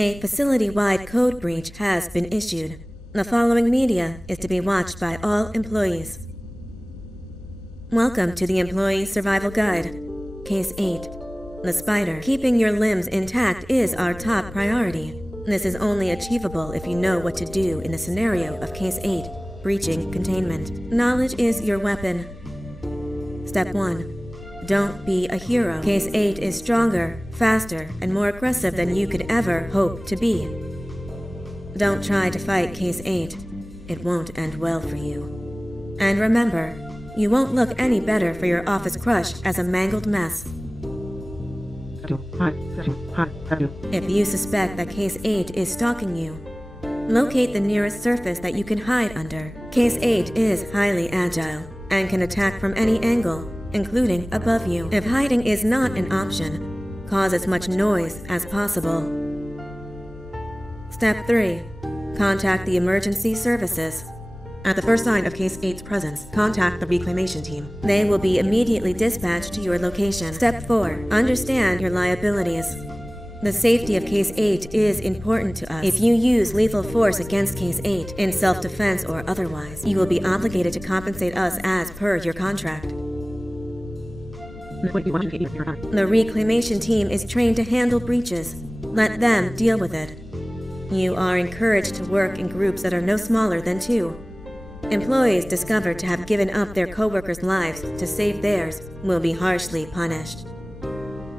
A facility-wide code breach has been issued. The following media is to be watched by all employees. Welcome to the Employee Survival Guide. Case 8. The spider. Keeping your limbs intact is our top priority. This is only achievable if you know what to do in the scenario of Case 8, breaching containment. Knowledge is your weapon. Step 1. Don't be a hero. Case 8 is stronger, faster, and more aggressive than you could ever hope to be. Don't try to fight Case 8. It won't end well for you. And remember, you won't look any better for your office crush as a mangled mess. If you suspect that Case 8 is stalking you, locate the nearest surface that you can hide under. Case 8 is highly agile and can attack from any angle, including above you. If hiding is not an option, cause as much noise as possible. Step 3. Contact the emergency services. At the first sign of Case 8's presence, contact the reclamation team. They will be immediately dispatched to your location. Step 4. Understand your liabilities. The safety of Case 8 is important to us. If you use lethal force against Case 8, in self-defense or otherwise, you will be obligated to compensate us as per your contract. The reclamation team is trained to handle breaches. Let them deal with it. You are encouraged to work in groups that are no smaller than 2. Employees discovered to have given up their co-workers' lives to save theirs will be harshly punished.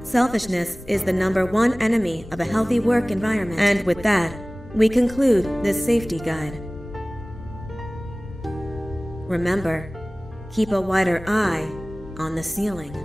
Selfishness is the #1 enemy of a healthy work environment. And with that, we conclude this safety guide. Remember, keep a wider eye on the ceiling.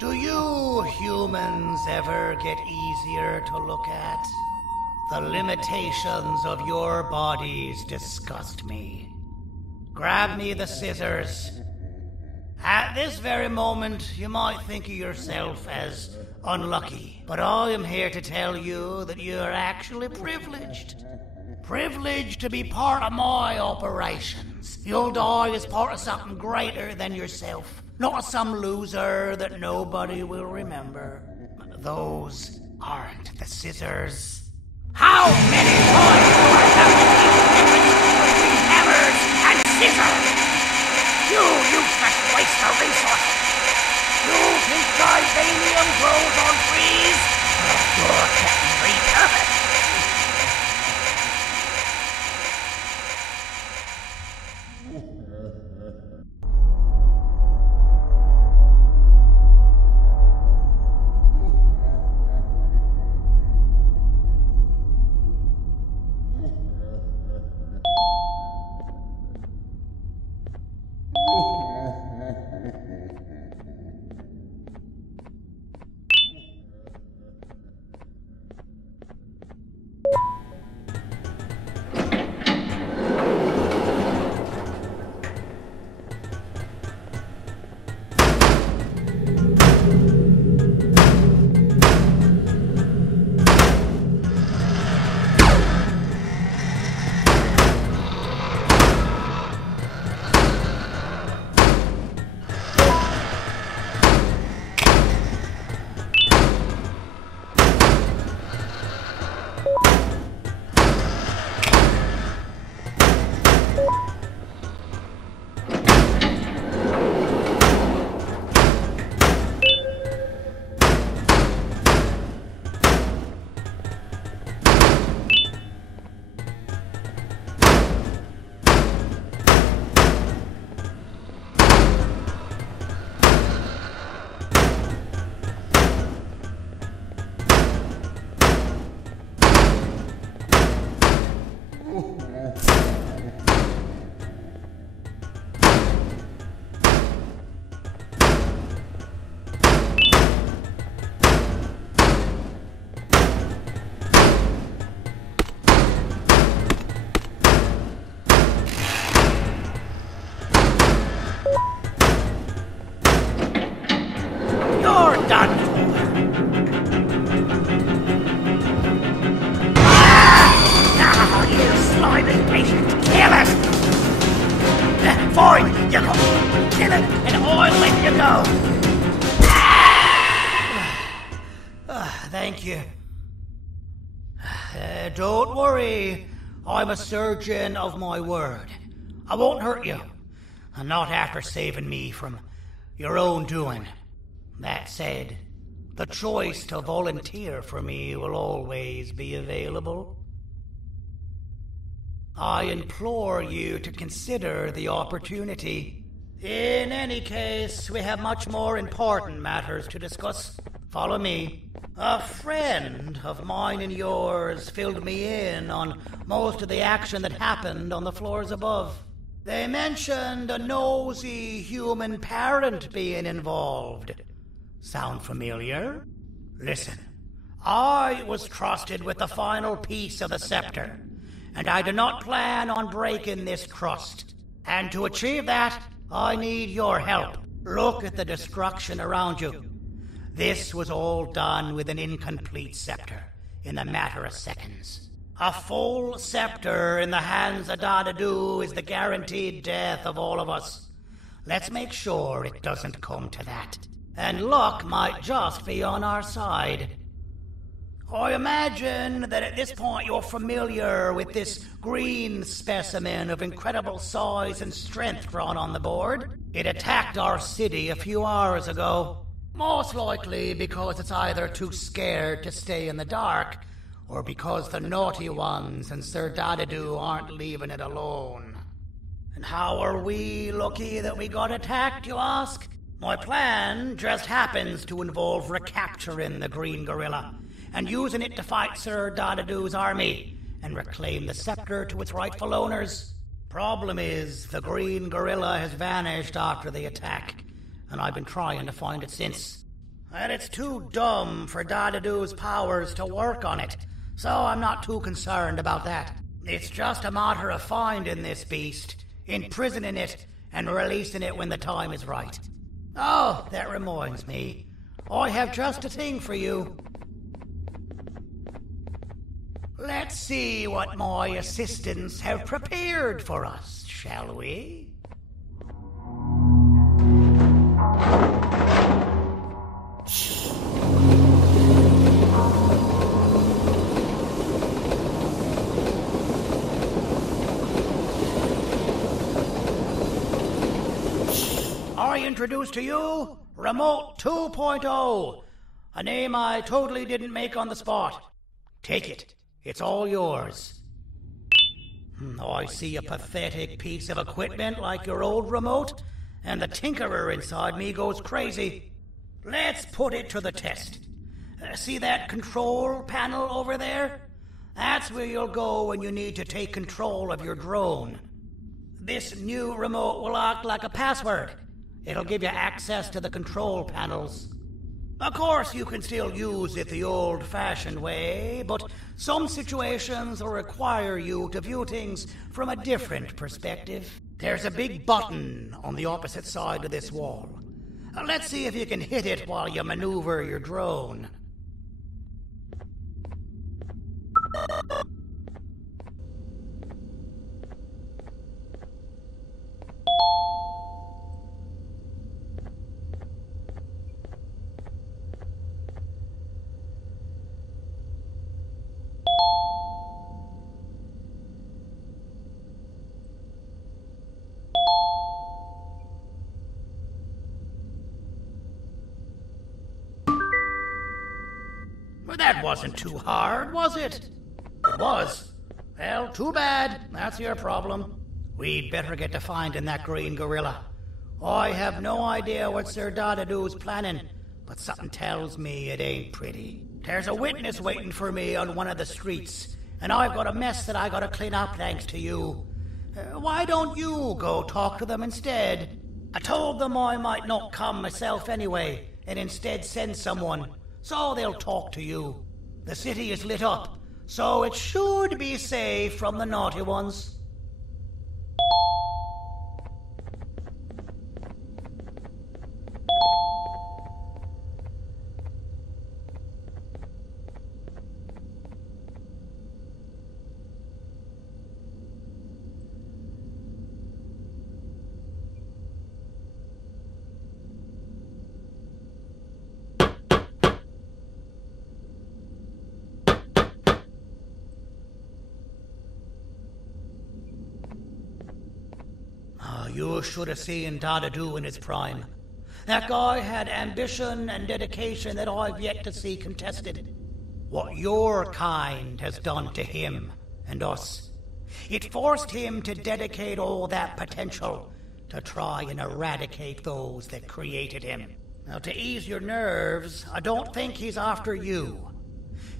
Do you humans ever get easier to look at? The limitations of your bodies disgust me. Grab me the scissors. At this very moment, you might think of yourself as unlucky, but I am here to tell you that you are actually privileged. Privileged to be part of my operations. You'll die as part of something greater than yourself, not as some loser that nobody will remember. Those aren't the scissors. How many times do I have to teach the difference between hammers and scissors? You useless waste of resources! You think titanium grows on trees? You're getting repurposed! Thank you. Don't worry. I'm a surgeon of my word. I won't hurt you. And not after saving me from your own doing. That said, the choice to volunteer for me will always be available. I implore you to consider the opportunity. In any case, we have much more important matters to discuss. Follow me. A friend of mine and yours filled me in on most of the action that happened on the floors above. They mentioned a nosy human parent being involved. Sound familiar? Listen, I was trusted with the final piece of the scepter, and I do not plan on breaking this trust. And to achieve that, I need your help. Look at the destruction around you. This was all done with an incomplete scepter in a matter of seconds. A full scepter in the hands of Dadadu is the guaranteed death of all of us. Let's make sure it doesn't come to that. And luck might just be on our side. I imagine that at this point you're familiar with this green specimen of incredible size and strength drawn on the board. It attacked our city a few hours ago. Most likely because it's either too scared to stay in the dark, or because the naughty ones and Sir Dadadu aren't leaving it alone. And how are we lucky that we got attacked, you ask? My plan just happens to involve recapturing the green gorilla, and using it to fight Sir Dadadu's army, and reclaim the scepter to its rightful owners. Problem is, the green gorilla has vanished after the attack, and I've been trying to find it since. And it's too dumb for Dadadoo's powers to work on it, so I'm not too concerned about that. It's just a matter of finding this beast, imprisoning it, and releasing it when the time is right. Oh, that reminds me. I have just a thing for you. Let's see what my assistants have prepared for us, shall we? I introduce to you Remote 2.0, a name I totally didn't make on the spot. Take it. It's all yours. I see a pathetic piece of equipment like your old remote, and the tinkerer inside me goes crazy. Let's put it to the test. See that control panel over there? That's where you'll go when you need to take control of your drone. This new remote will act like a password. It'll give you access to the control panels. Of course, you can still use it the old-fashioned way, but some situations will require you to view things from a different perspective. There's a big button on the opposite side of this wall. Let's see if you can hit it while you maneuver your drone. Well, that wasn't too hard, was it? It was. Well, too bad. That's your problem. We'd better get to finding that green gorilla. I have no idea what Sir Dadadoo's planning, but something tells me it ain't pretty. There's a witness waiting for me on one of the streets, and I've got a mess that I gotta clean up thanks to you. Why don't you go talk to them instead? I told them I might not come myself anyway, and instead send someone, so they'll talk to you. The city is lit up, so it should be safe from the naughty ones. You should have seen Dadadoo in his prime. That guy had ambition and dedication that I've yet to see contested. What your kind has done to him and us. It forced him to dedicate all that potential to try and eradicate those that created him. Now, to ease your nerves, I don't think he's after you.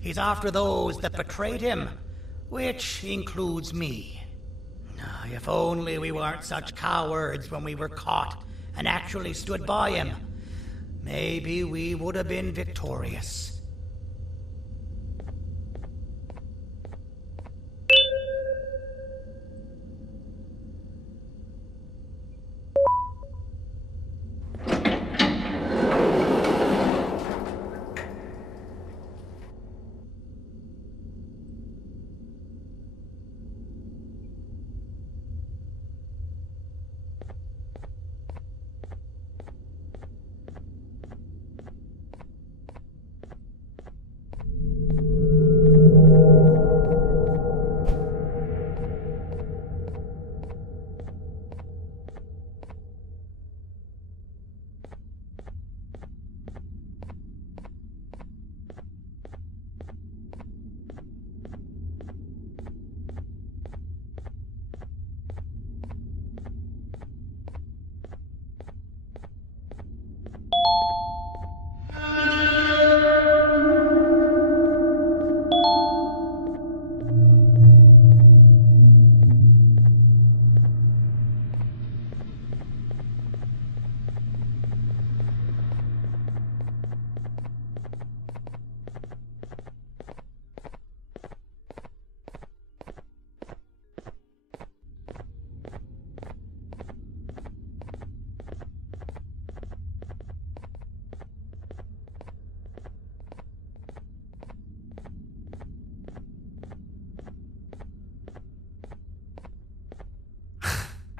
He's after those that betrayed him, which includes me. If only we weren't such cowards when we were caught and actually stood by him, maybe we would have been victorious.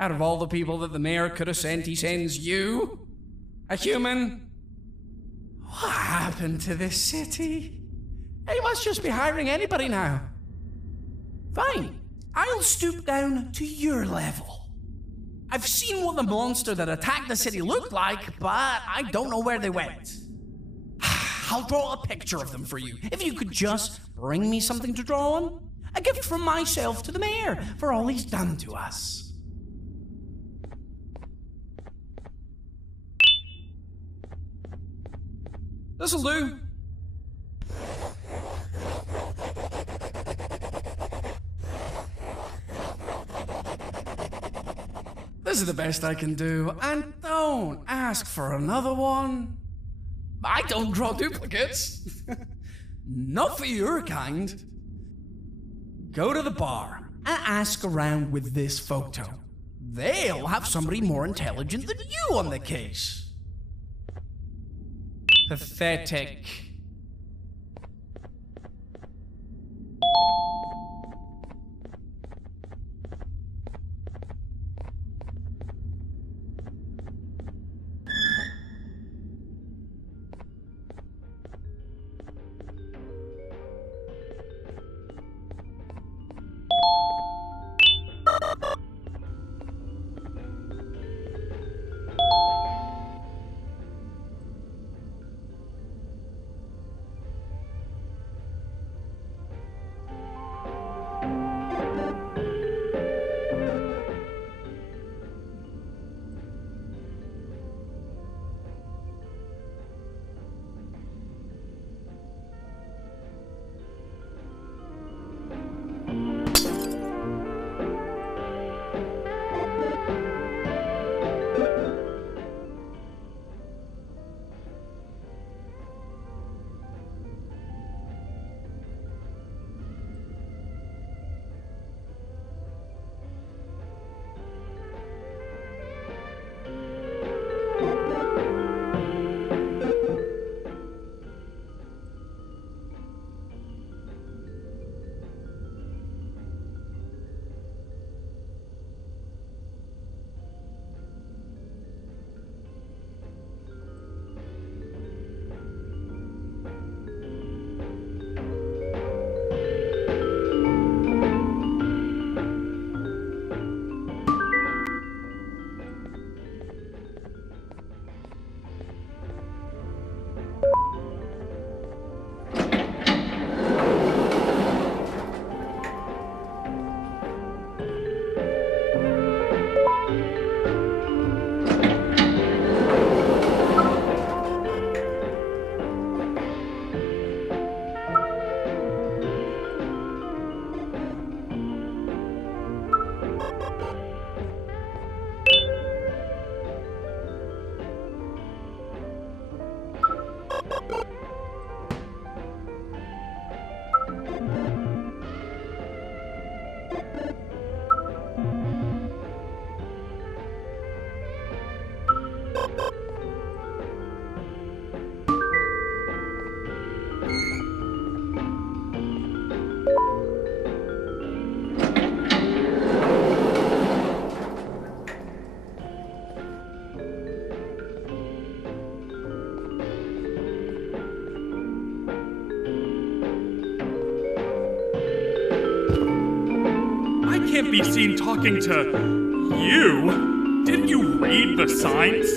Out of all the people that the mayor could have sent, he sends you? A human? What happened to this city? He must just be hiring anybody now. Fine, I'll stoop down to your level. I've seen what the monster that attacked the city looked like, but I don't know where they went. I'll draw a picture of them for you, if you could just bring me something to draw on. A gift from myself to the mayor for all he's done to us. This'll do. This is the best I can do, and don't ask for another one. I don't draw duplicates. Not for your kind. Go to the bar and ask around with this photo. They'll have somebody more intelligent than you on the case. Pathetic. Can't be seen talking to you. Didn't you read the signs?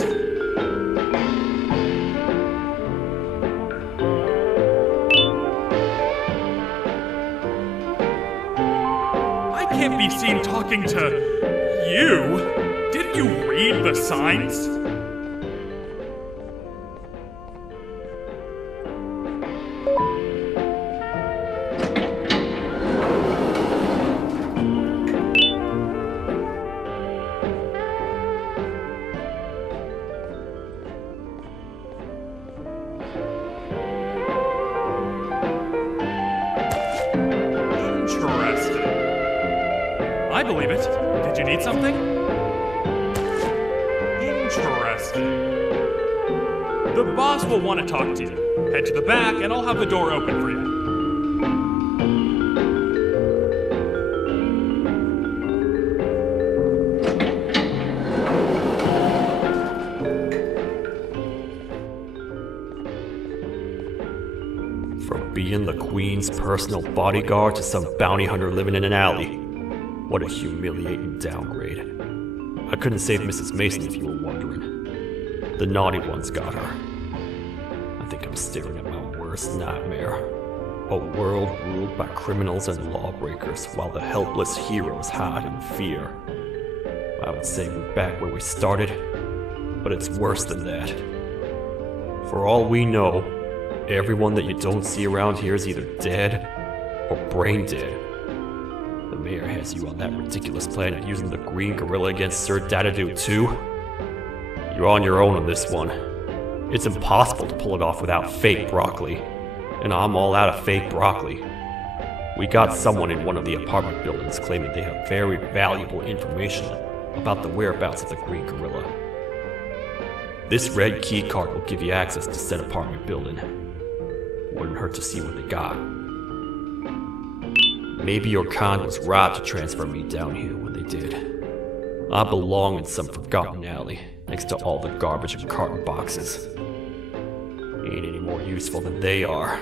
I can't be seen talking to you. Didn't you read the signs? I believe it. Did you need something? Interesting. The boss will want to talk to you. Head to the back and I'll have the door open for you. From being the Queen's personal bodyguard to some bounty hunter living in an alley. What a humiliating downgrade. I couldn't save Mrs. Mason if you were wondering. The naughty ones got her. I think I'm staring at my worst nightmare. A world ruled by criminals and lawbreakers while the helpless heroes hide in fear. I would say we're back where we started, but it's worse than that. For all we know, everyone that you don't see around here is either dead or brain dead. The mayor has you on that ridiculous plan of using the green gorilla against Sir Dadadoo too. You're on your own on this one. It's impossible to pull it off without fake broccoli. And I'm all out of fake broccoli. We got someone in one of the apartment buildings claiming they have very valuable information about the whereabouts of the green gorilla. This red key card will give you access to said apartment building. Wouldn't hurt to see what they got. Maybe your con was right to transfer me down here when they did. I belong in some forgotten alley next to all the garbage and carton boxes. Ain't any more useful than they are.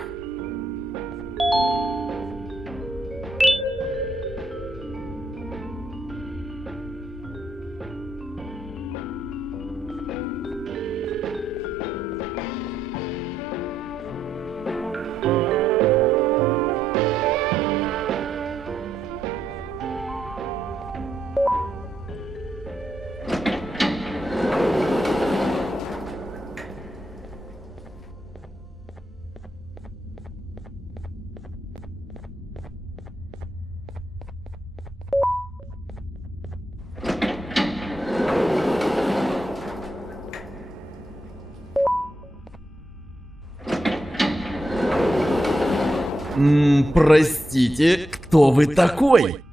Простите, кто вы такой?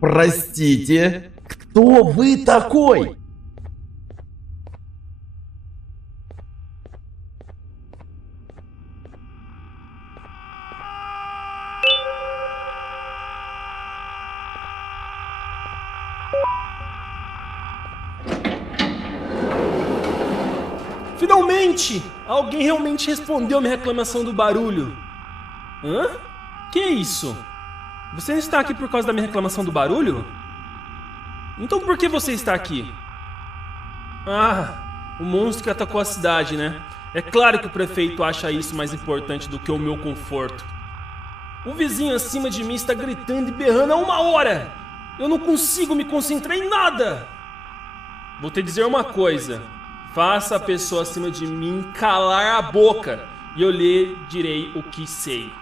Простите, кто вы такой? Finalmente! Alguém realmente respondeu minha reclamação do barulho. Hã? Que é isso? Você não está aqui por causa da minha reclamação do barulho? Então por que você está aqui? Ah, o monstro que atacou a cidade, né? É claro que o prefeito acha isso mais importante do que o meu conforto. O vizinho acima de mim está gritando e berrando há 1 hora! Eu não consigo me concentrar em nada! Vou te dizer uma coisa. Faça a pessoa acima de mim calar a boca e eu lhe direi o que sei.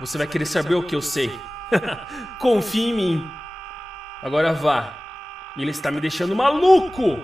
Você vai querer saber o que eu sei. Confie em mim. Agora vá. Ele está me deixando maluco.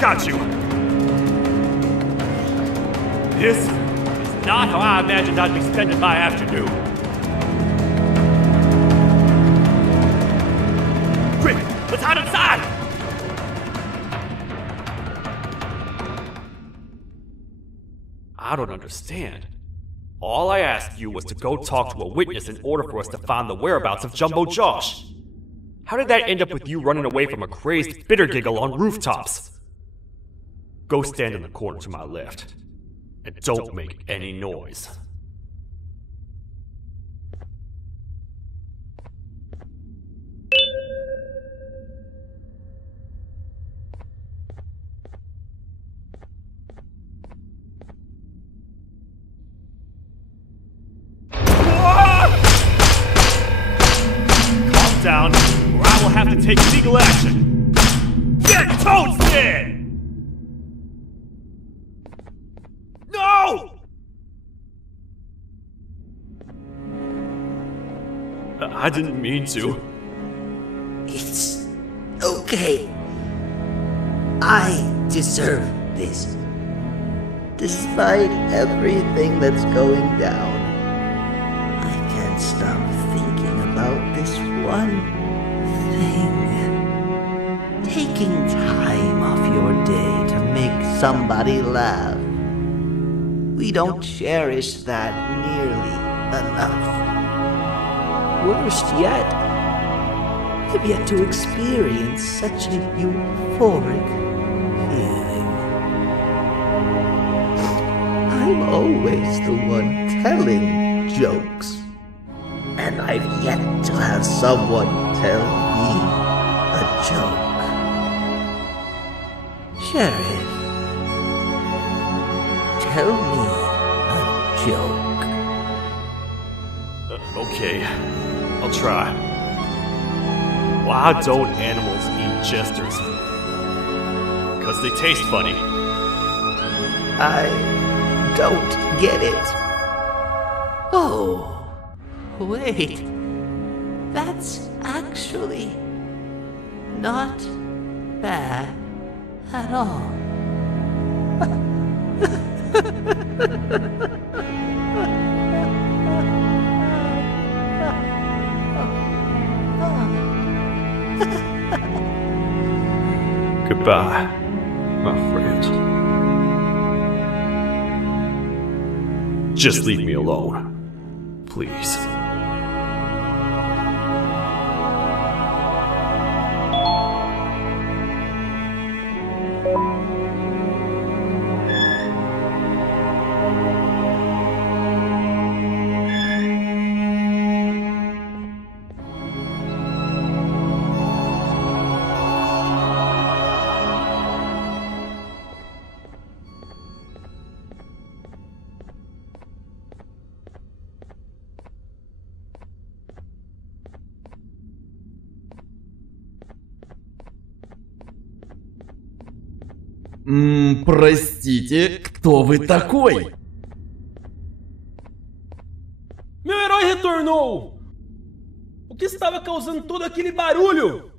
Got you. This is not how I imagined I'd be spending my afternoon. Quick, let's hide inside! I don't understand. All I asked you was to go talk to a witness in order for us to find the whereabouts of Jumbo Josh. How did that end up with you running away from a crazed bitter giggle on rooftops? Go stand in the corner to my left, and don't make any noise. down, or I will have to take legal action. Get toasted! No! I didn't mean to. It's okay. I deserve this. Despite everything that's going down, I can't stop thinking about this one thing. Taking time off your day to make somebody laugh. We don't cherish that nearly enough. Worst yet, I've yet to experience such a euphoric feeling. I'm always the one telling jokes, and I've yet to have someone tell me a joke. Sheriff, tell me a joke. Okay, I'll try. Why don't animals eat jesters? Because they taste funny. I don't get it. Oh, wait. That's actually not bad at all. Goodbye, my friend. Just leave me alone, please. Простите, кто вы такой? Meu herói retornou! O que estava causando todo aquele barulho?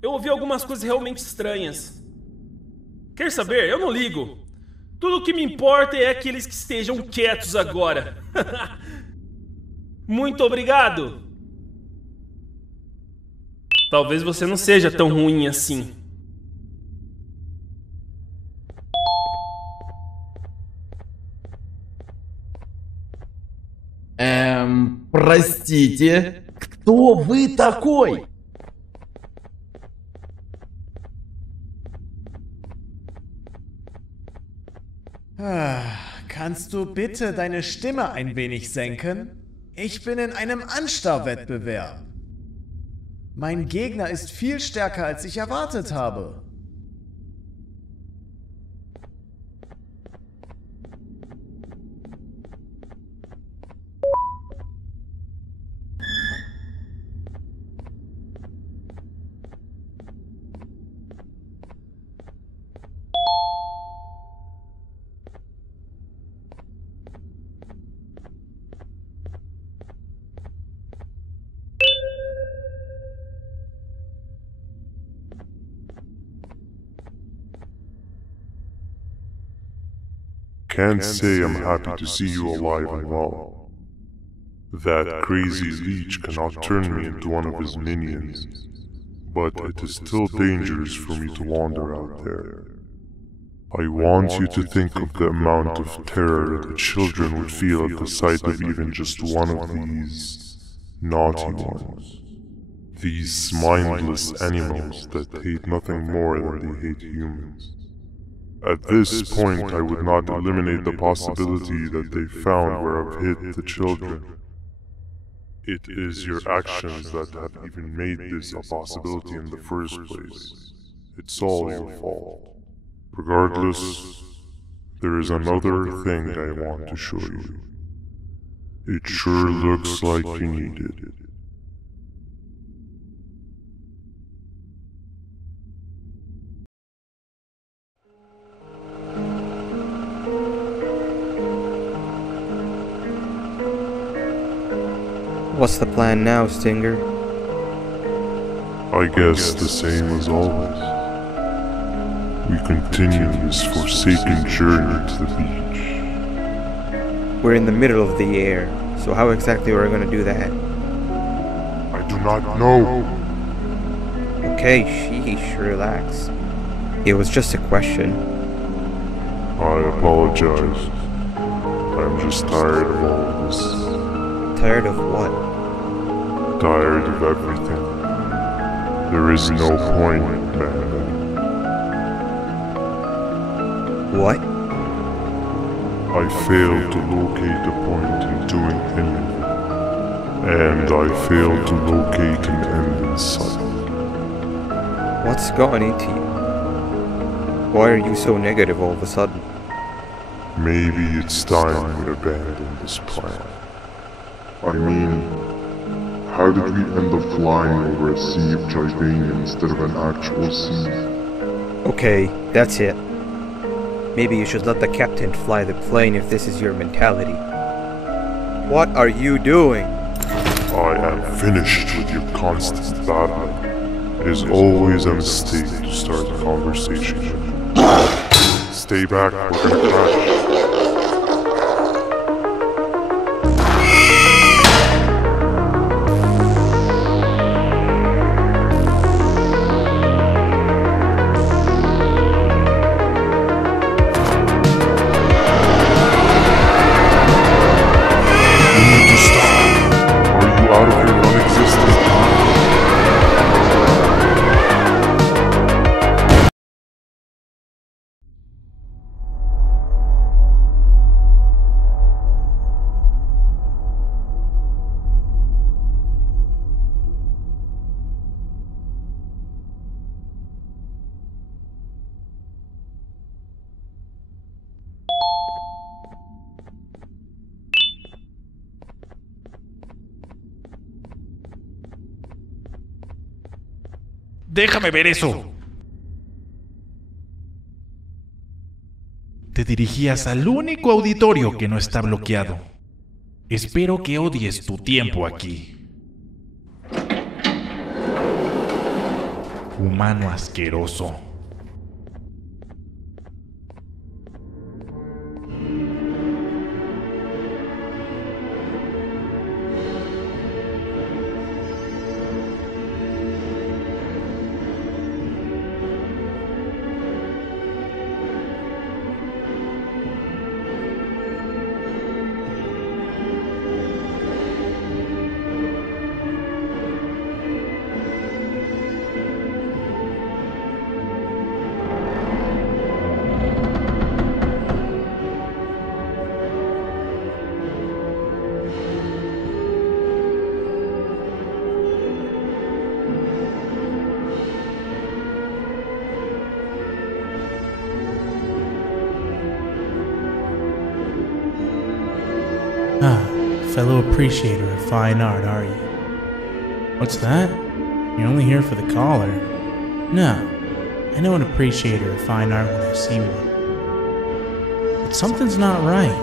Eu ouvi algumas coisas realmente estranhas. Quer saber? Eu não ligo. Tudo o que me importa é aqueles que estejam quietos agora. Muito obrigado! Talvez você não seja tão ruim assim. Простите, кто вы такой? Kannst du bitte deine Stimme ein wenig senken? Ich bin in einem Anstarrwettbewerb. Mein Gegner ist viel stärker, als ich erwartet habe. Can't say I'm happy to see you alive and well. That crazy leech cannot turn me into one of his minions, but it is still dangerous for me to wander out there. I want you to think of the amount of terror the children would feel at the sight of even just one of these naughty ones. These mindless animals that hate nothing more than they hate humans. At this point, I would not eliminate the possibility that they found where I've hid the children. It is your actions that have even made this a possibility in the first place. It's all your fault. Regardless, there is another thing I want to show you. It sure looks like you need it. What's the plan now, Stinger? I guess the same as always. We continue this forsaken journey to the beach. We're in the middle of the air, so how exactly are we going to do that? I do not know. Okay, sheesh, relax. It was just a question. I apologize. I'm just tired of all of this. Tired of what? Tired of everything. There is no point, Banban. What? I failed to locate a point in doing anything. And I failed to locate an end in sight. What's gotten into you? Why are you so negative all of a sudden? Maybe it's time we abandon this plan. I mean, how did we end up flying over a sea of Jivania instead of an actual sea? Okay, that's it. Maybe you should let the captain fly the plane if this is your mentality. What are you doing? I am finished with your constant battling. It is always a mistake to start a conversation. Stay back, we're gonna crash. Déjame ver eso. Te dirigías al único auditorio que no está bloqueado. Espero que odies tu tiempo aquí. Humano asqueroso. Fellow appreciator of fine art, are you? What's that? You're only here for the collar. No, I know an appreciator of fine art when I see one. But something's not right.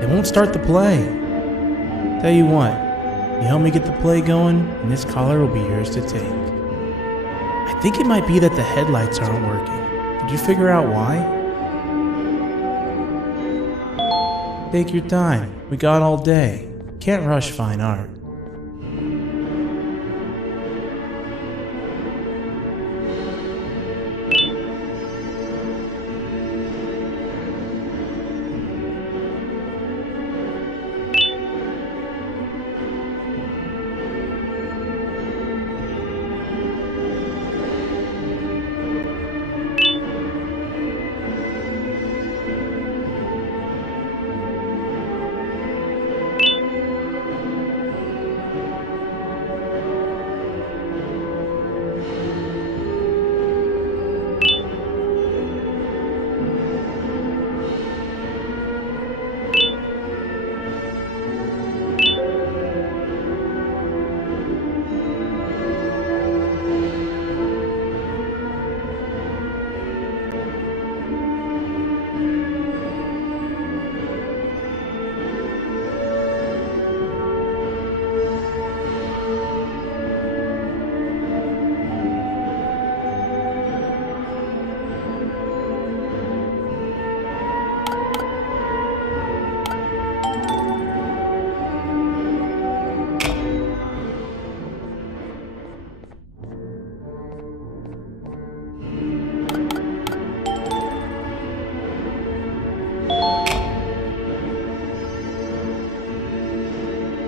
They won't start the play. Tell you what, you help me get the play going, and this collar will be yours to take. I think it might be that the headlights aren't working. Did you figure out why? Take your time. We got all day. Can't rush fine art.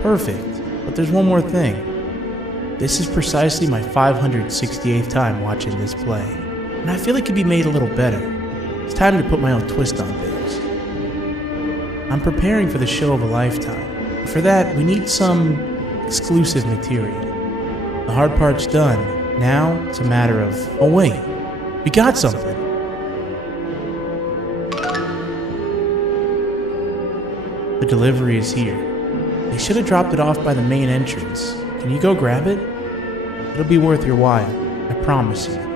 Perfect. But there's one more thing. This is precisely my 568th time watching this play, and I feel it could be made a little better. It's time to put my own twist on things. I'm preparing for the show of a lifetime. For that, we need some exclusive material. The hard part's done. Now, it's a matter of, oh wait, we got something. The delivery is here. They should have dropped it off by the main entrance. Can you go grab it? It'll be worth your while, I promise you.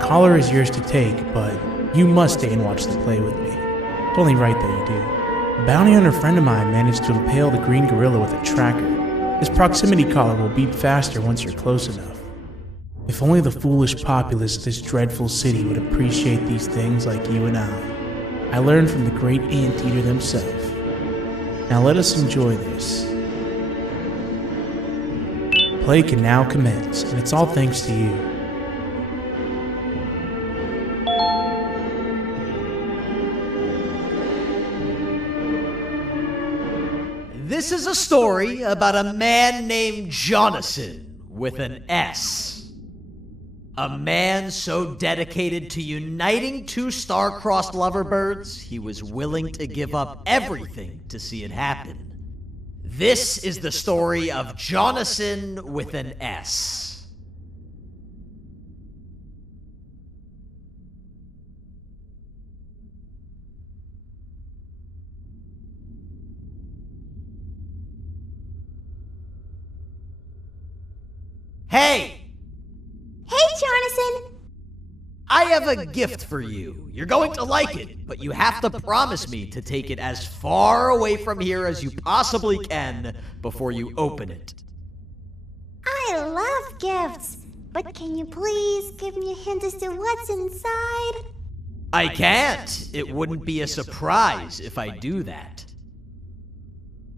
Collar is yours to take, but you must stay and watch the play with me. It's only right that you do. A bounty hunter friend of mine managed to impale the green gorilla with a tracker. This proximity collar will beep faster once you're close enough. If only the foolish populace of this dreadful city would appreciate these things like you and I learned from the great anteater themselves. Now let us enjoy this. Play can now commence, and it's all thanks to you. This is a story about a man named Jonathan with an S. A man so dedicated to uniting two star-crossed loverbirds, he was willing to give up everything to see it happen. This is the story of Jonathan with an S. Hey! Hey, Jonathan! I have a gift for you. You're going to like it, but you have to promise me to take it as far away from here as you possibly can before you open it. I love gifts, but can you please give me a hint as to what's inside? I can't. It wouldn't be a surprise if I do that.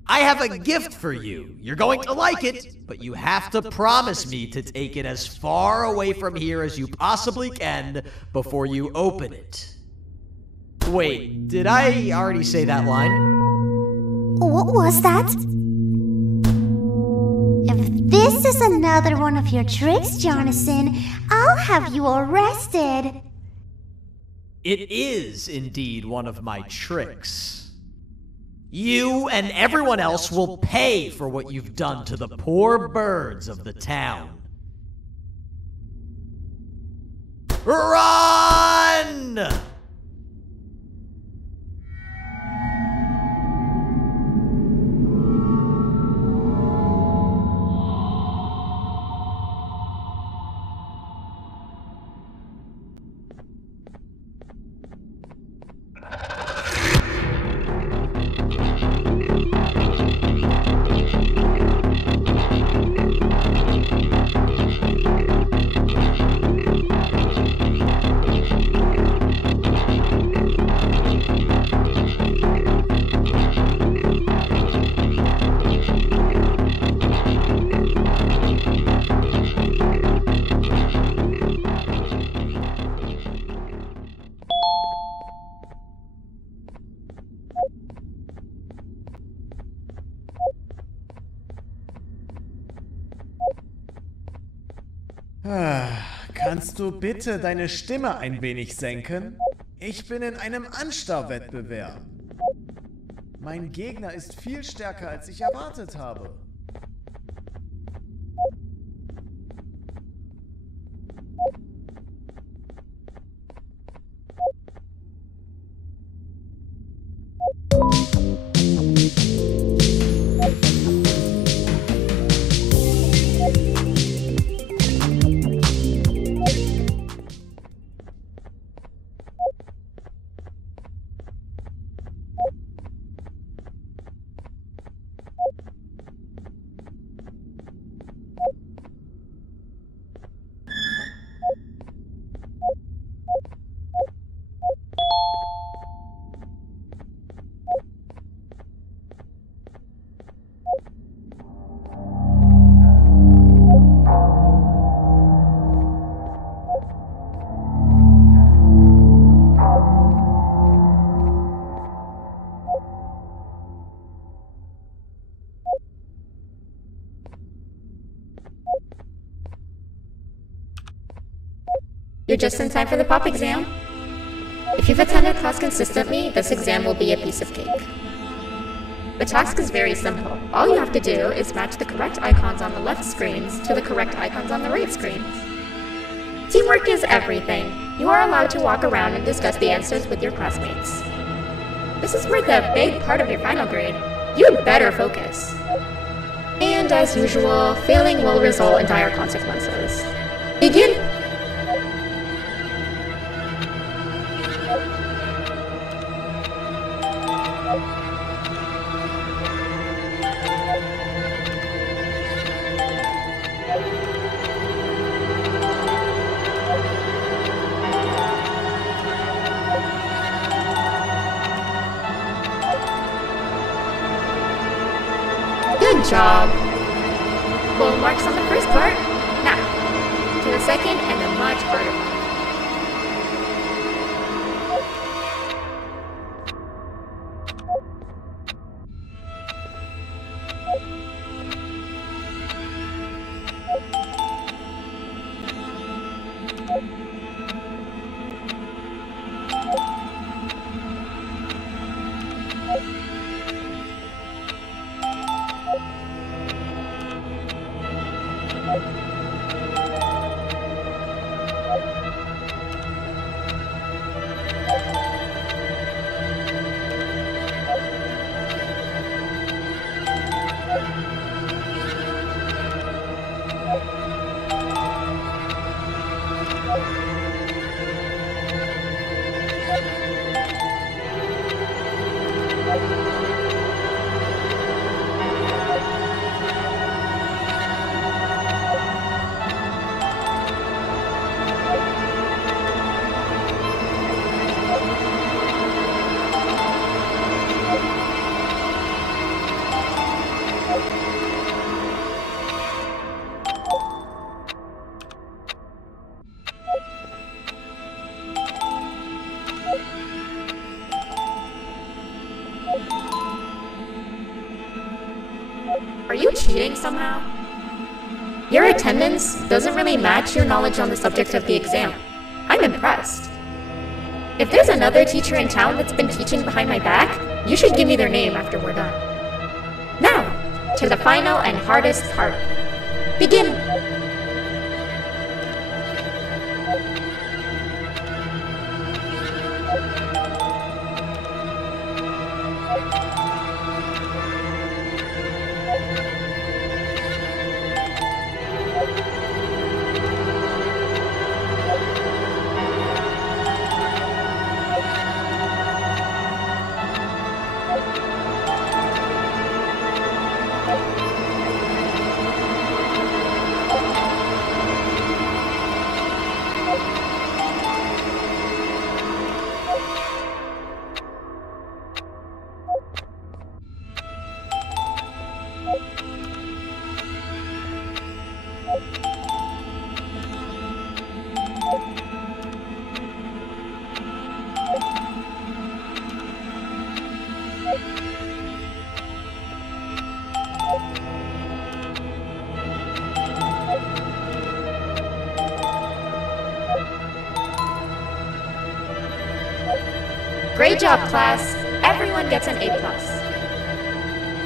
I have a gift for you. You're going to like it, but you have to promise me to take it as far away from here as you possibly can before you open it. Wait, did I already say that line? What was that? If this is another one of your tricks, Jonathan, I'll have you arrested. It is indeed one of my tricks. You and everyone else will pay for what you've done to the poor birds of the town. Run! Kannst du bitte deine Stimme ein wenig senken? Ich bin in einem Anstarrwettbewerb. Mein Gegner ist viel stärker, als ich erwartet habe. You're just in time for the pop exam. If you've attended class consistently, this exam will be a piece of cake. The task is very simple. All you have to do is match the correct icons on the left screens to the correct icons on the right screens. Teamwork is everything. You are allowed to walk around and discuss the answers with your classmates. This is worth a big part of your final grade. You'd better focus. And as usual, failing will result in dire consequences. Begin! Good job. Full marks on the first part. Now, to the second and the much harder part. Are you cheating somehow? Your attendance doesn't really match your knowledge on the subject of the exam. I'm impressed. If there's another teacher in town that's been teaching behind my back, you should give me their name after we're done. Now, to the final and hardest part. Begin! Great job, class. Everyone gets an A+.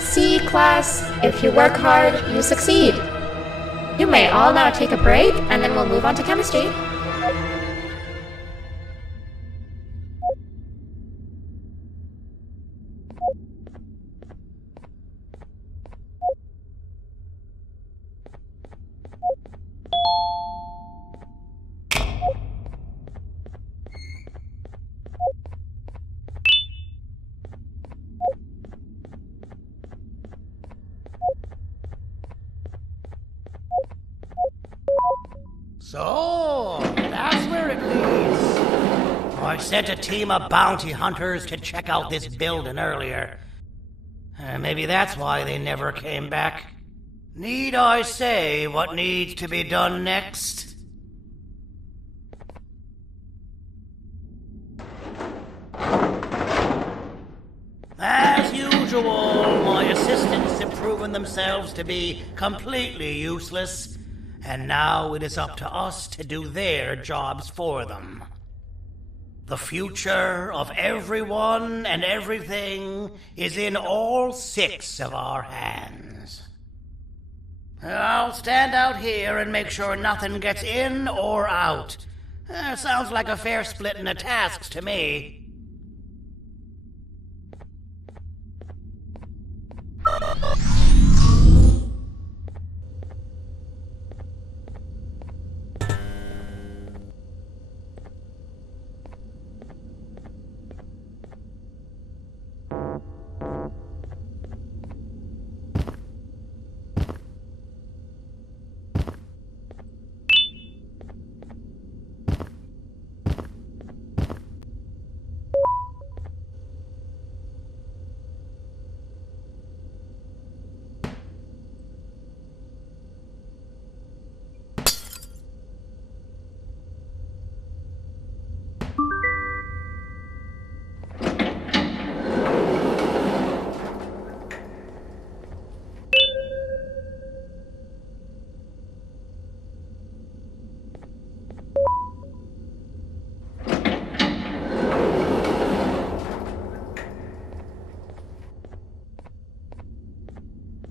See, class, if you work hard, you succeed. You may all now take a break, and then we'll move on to chemistry. So, that's where it leads. I sent a team of bounty hunters to check out this building earlier. Maybe that's why they never came back. Need I say what needs to be done next? As usual, my assistants have proven themselves to be completely useless. And now it is up to us to do their jobs for them. The future of everyone and everything is in all 6 of our hands. I'll stand out here and make sure nothing gets in or out. Sounds like a fair splitting of tasks to me.「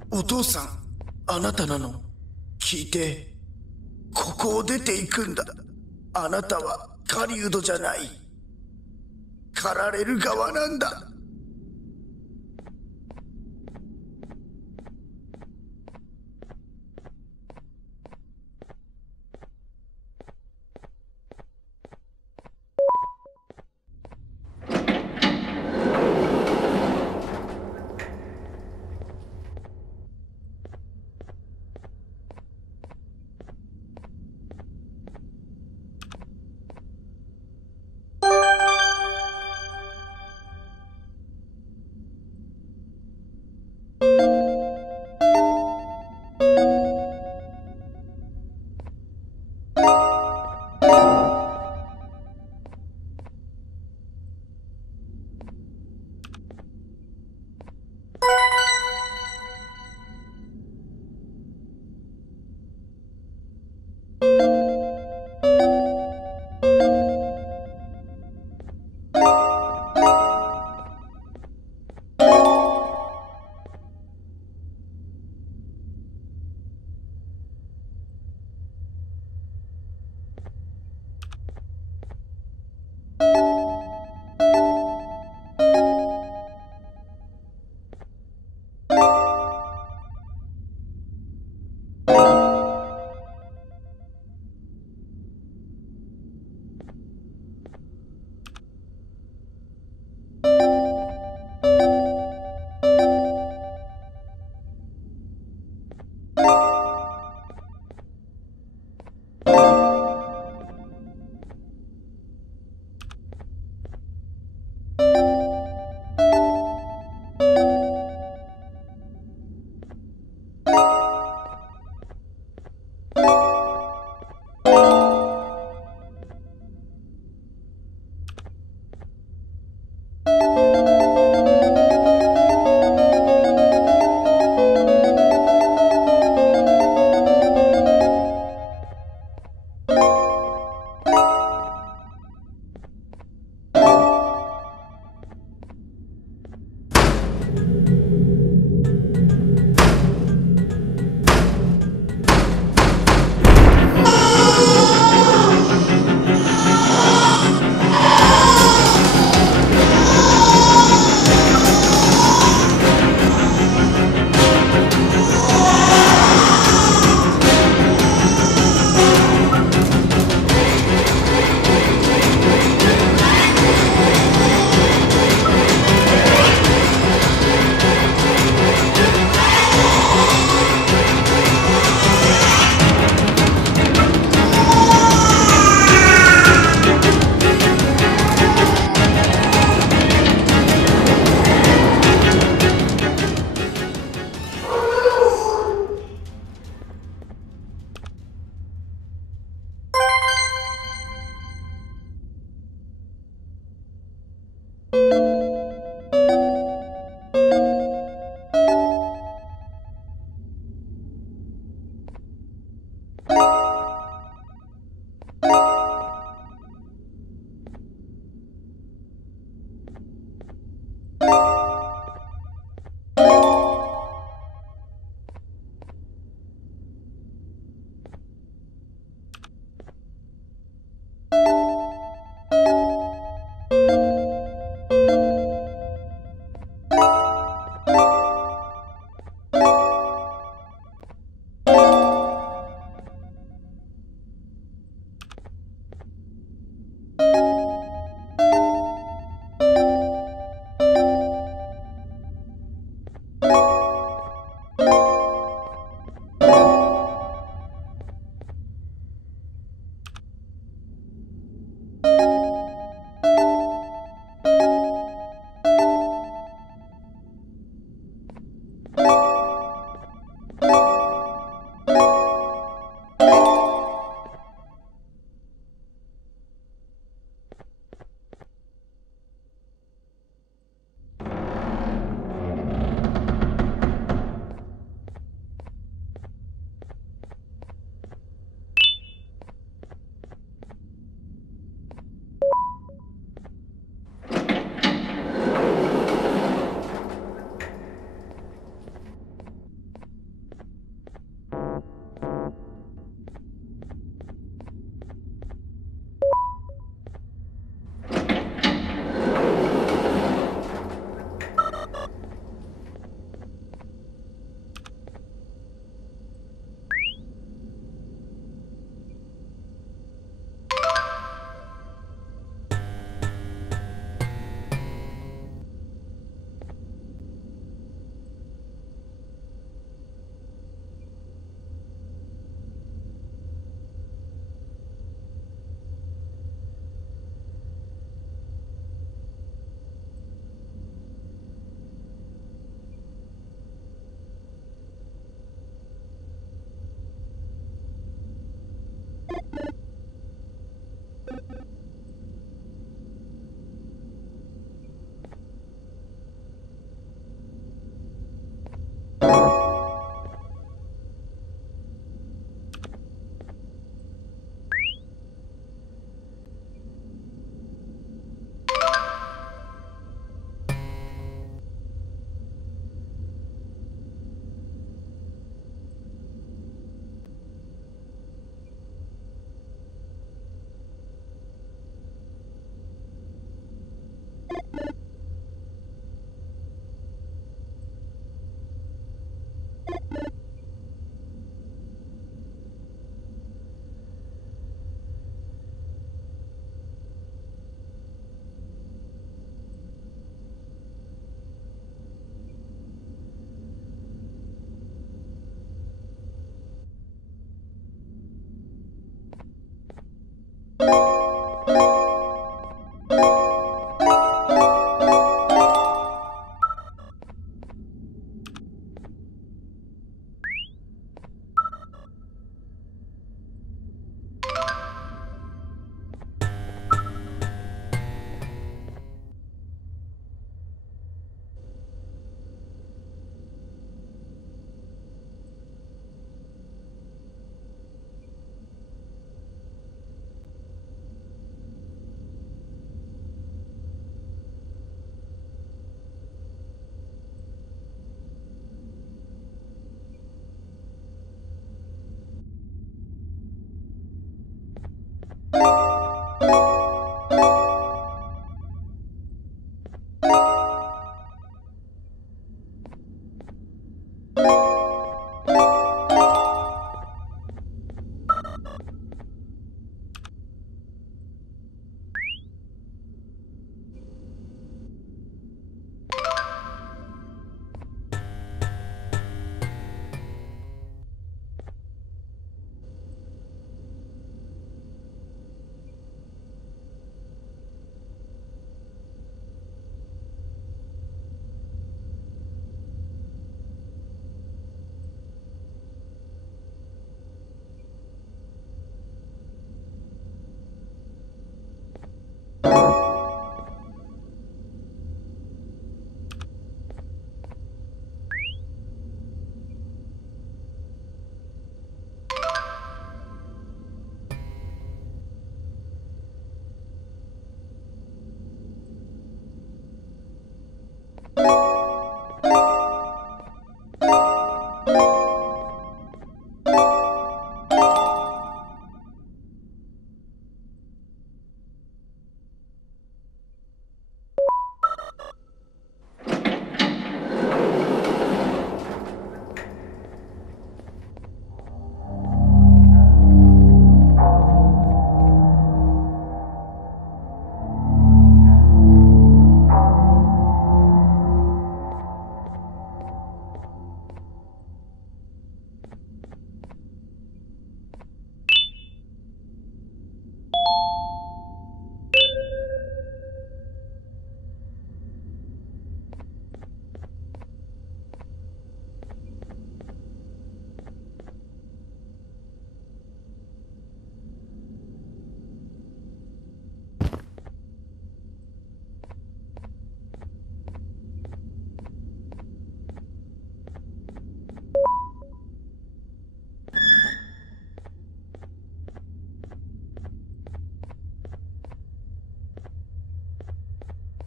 お父さん、あなたなの？聞いて。ここを出ていくんだ。あなたは狩人じゃない。狩られる側なんだ。」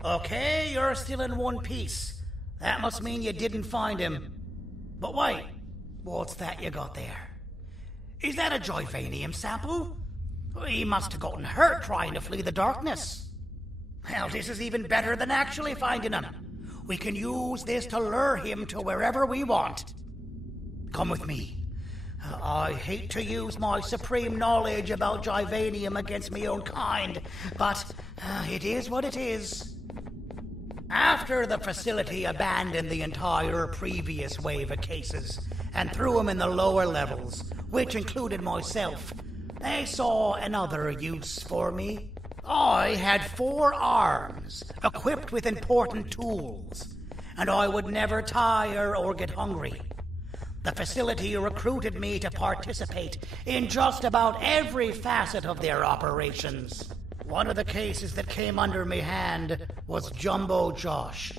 Okay, you're still in one piece. That must mean you didn't find him. But wait, what's that you got there? Is that a Joyvanium sample? He must have gotten hurt trying to flee the darkness. Well, this is even better than actually finding him. We can use this to lure him to wherever we want. Come with me. I hate to use my supreme knowledge about Joyvanium against my own kind, but it is what it is. After the facility abandoned the entire previous wave of cases and threw them in the lower levels, which included myself, they saw another use for me. I had 4 arms, equipped with important tools, and I would never tire or get hungry. The facility recruited me to participate in just about every facet of their operations. One of the cases that came under me hand was Jumbo Josh.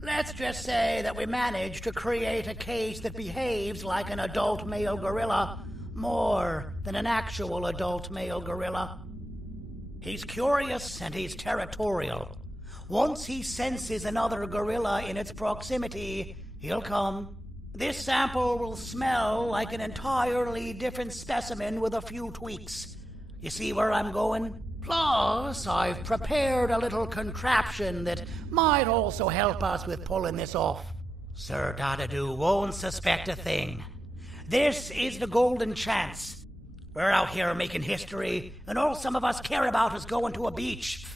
Let's just say that we managed to create a case that behaves like an adult male gorilla, more than an actual adult male gorilla. He's curious and he's territorial. Once he senses another gorilla in its proximity, he'll come. This sample will smell like an entirely different specimen with a few tweaks. You see where I'm going? Plus, I've prepared a little contraption that might also help us with pulling this off. Sir Dadadoo won't suspect a thing. This is the golden chance. We're out here making history, and all some of us care about is going to a beach.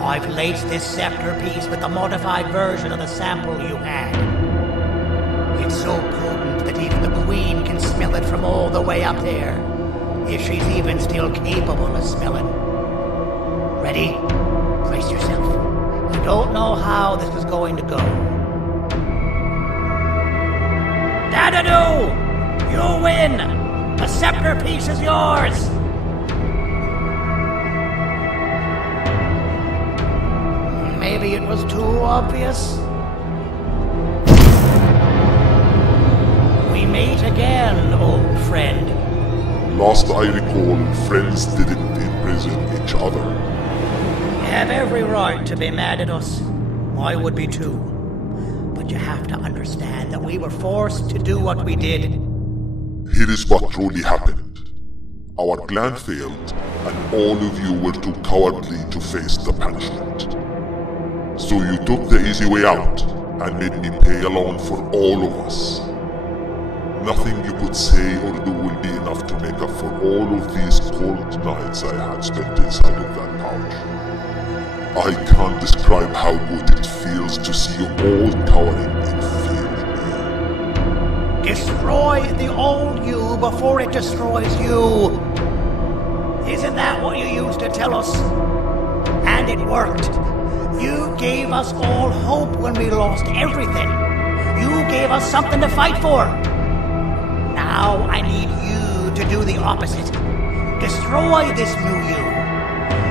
I've laced this scepter piece with the modified version of the sample you had. It's so potent that even the Queen can smell it from all the way up there, if she's even still capable of smelling. Ready? Brace yourself. I don't know how this is going to go. Dadadoo! You win! The scepter piece is yours! Maybe it was too obvious. We meet again, old friend. Last I recall, friends didn't imprison each other. You have every right to be mad at us. I would be too. But you have to understand that we were forced to do what we did. Here is what truly happened. Our plan failed, and all of you were too cowardly to face the punishment. So you took the easy way out, and made me pay alone for all of us. Nothing you could say or do will be enough to make up for all of these cold nights I had spent inside of that pouch. I can't describe how good it feels to see you all cowering in fear of me. Destroy the old you before it destroys you. Isn't that what you used to tell us? And it worked. You gave us all hope when we lost everything. You gave us something to fight for. Now I need you to do the opposite. Destroy this new you.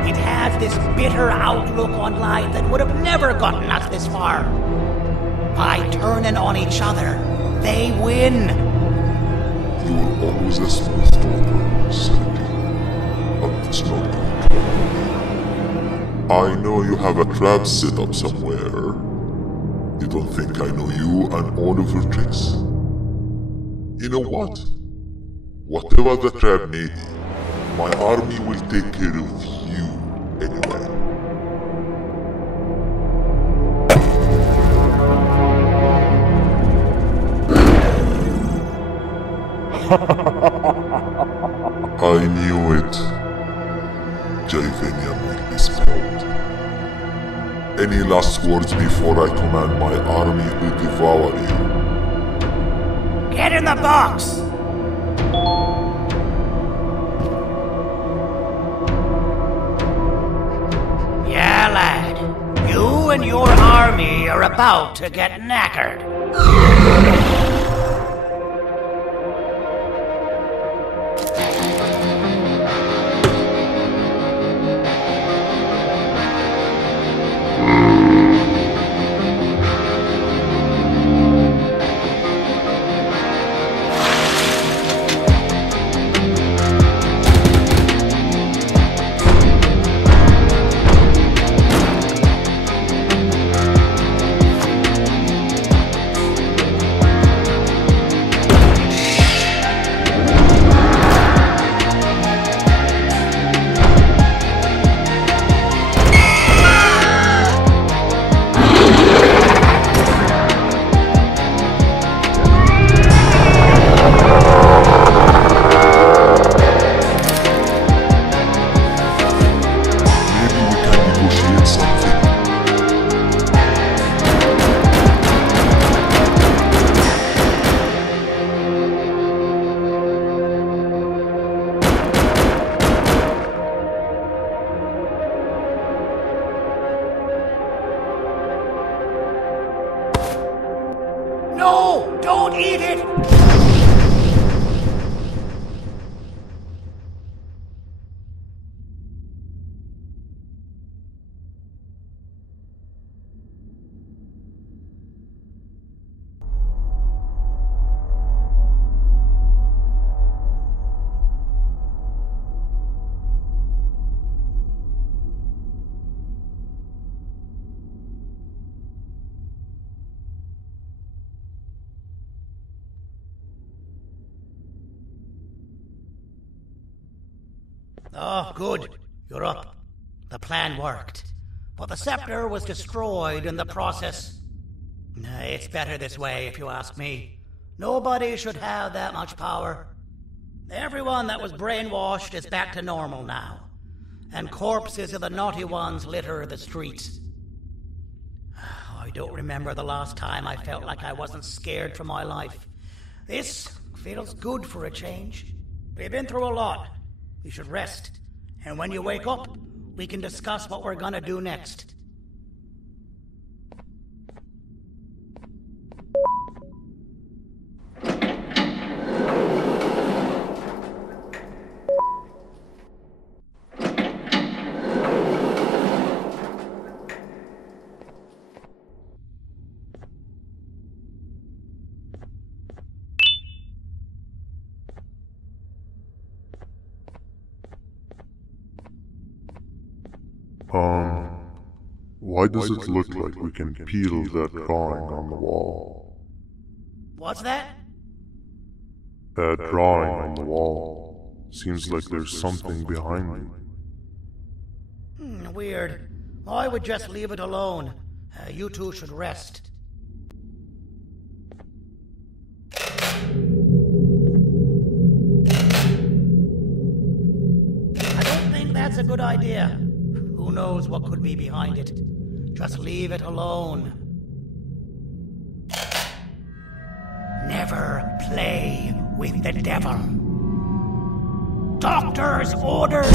It has this bitter outlook on life that would have never gotten us this far. By turning on each other, they win. You were always a smooth talker, Sergei. But it's not going to work. I know you have a trap set up somewhere. You don't think I know you and all of your tricks? You know what? Whatever the trap may be, my army will take care of you anyway. I knew it. Javanian will be spelled. Any last words before I command my army to devour you? Get in the box! Yeah, lad. You and your army are about to get knackered. Don't eat it! Oh, good. You're up. The plan worked. But the scepter was destroyed in the process. It's better this way, if you ask me. Nobody should have that much power. Everyone that was brainwashed is back to normal now. And corpses of the naughty ones litter the streets. I don't remember the last time I felt like I wasn't scared for my life. This feels good for a change. We've been through a lot. You should rest. And when you wake up, we can discuss what we're gonna do next. Why does it look like we can peel that drawing on the wall? What's that? That drawing on the wall. Seems like there's something behind it. Weird. I would just leave it alone. You two should rest. I don't think that's a good idea. Who knows what could be behind it? Just leave it alone. Never play with the devil. Doctor's orders!